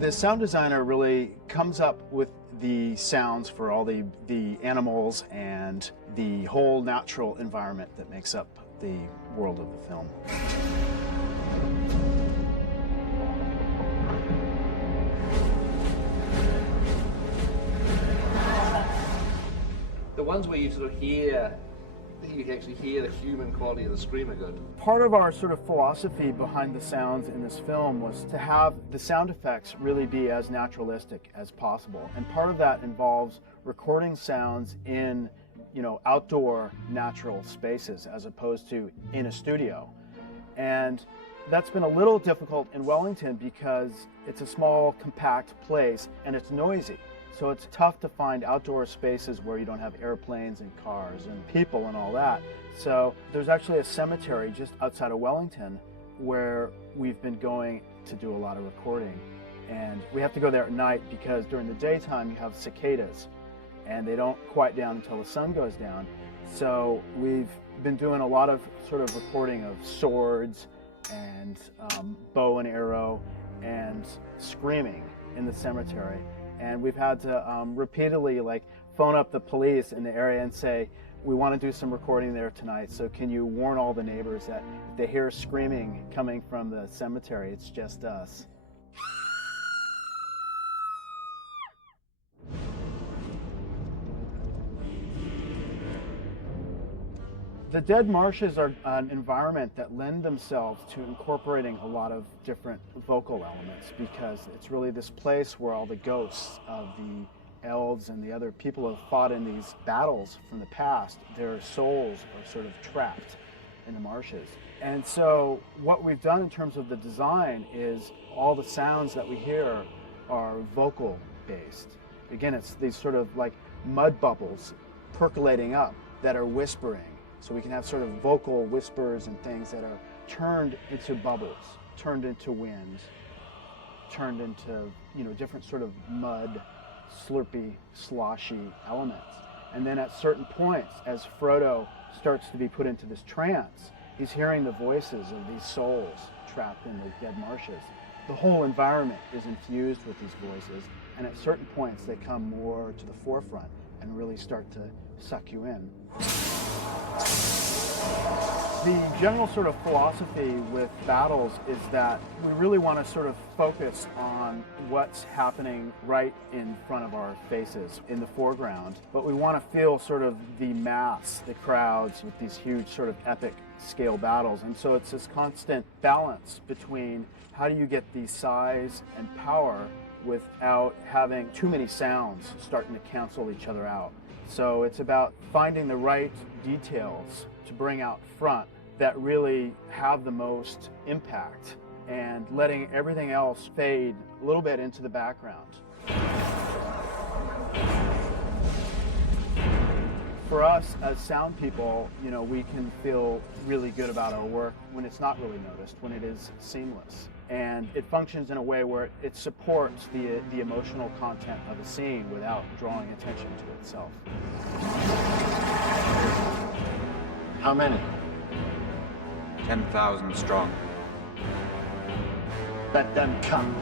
The sound designer really comes up with the sounds for all the animals and the whole natural environment that makes up the world of the film. The ones where you sort of hear, you can actually hear the human quality of the scream are good. Part of our sort of philosophy behind the sounds in this film was to have the sound effects really be as naturalistic as possible. And part of that involves recording sounds in, outdoor natural spaces as opposed to in a studio. And that's been a little difficult in Wellington because it's a small, compact place and it's noisy. So it's tough to find outdoor spaces where you don't have airplanes and cars and people and all that. So there's actually a cemetery just outside of Wellington where we've been going to do a lot of recording. And we have to go there at night because during the daytime you have cicadas and they don't quiet down until the sun goes down. So we've been doing a lot of sort of recording of swords and bow and arrow and screaming in the cemetery. And we've had to repeatedly phone up the police in the area and say, we want to do some recording there tonight, so can you warn all the neighbors that if they hear screaming coming from the cemetery, it's just us. The dead marshes are an environment that lend themselves to incorporating a lot of different vocal elements because it's really this place where all the ghosts of the elves and the other people who have fought in these battles from the past, their souls are sort of trapped in the marshes. And so what we've done in terms of the design is all the sounds that we hear are vocal based. Again, it's these sort of like mud bubbles percolating up that are whispering. So we can have sort of vocal whispers and things that are turned into bubbles, turned into wind, turned into, different sort of mud, slurpy, sloshy elements. And then at certain points, as Frodo starts to be put into this trance, he's hearing the voices of these souls trapped in the dead marshes. The whole environment is infused with these voices, and at certain points they come more to the forefront and really start to suck you in. The general sort of philosophy with battles is that we really want to sort of focus on what's happening right in front of our faces in the foreground, but we want to feel sort of the mass, the crowds with these huge sort of epic scale battles. And so it's this constant balance between how do you get the size and power without having too many sounds starting to cancel each other out. So it's about finding the right details to bring out front that really have the most impact and letting everything else fade a little bit into the background. For us as sound people, we can feel really good about our work when it's not really noticed, when it is seamless. And it functions in a way where it supports the emotional content of a scene without drawing attention to itself. How many? 10,000 strong. Let them come.